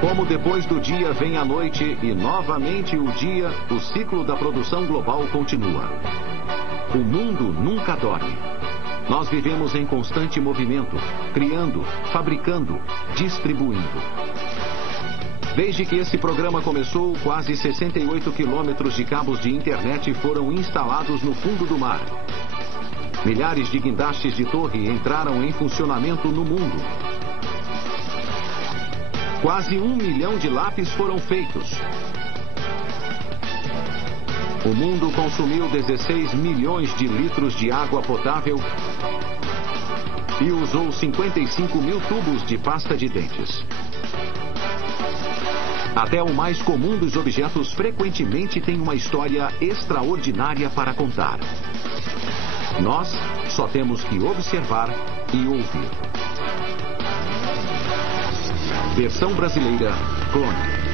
Como depois do dia vem a noite e novamente o dia, o ciclo da produção global continua. O mundo nunca dorme. Nós vivemos em constante movimento, criando, fabricando, distribuindo. Desde que esse programa começou, quase 68 quilômetros de cabos de internet foram instalados no fundo do mar. Milhares de guindastes de torre entraram em funcionamento no mundo. Quase 1 milhão de lápis foram feitos. O mundo consumiu 16 milhões de litros de água potável e usou 55 mil tubos de pasta de dentes. Até o mais comum dos objetos frequentemente tem uma história extraordinária para contar. Nós só temos que observar e ouvir. Versão brasileira, Clone.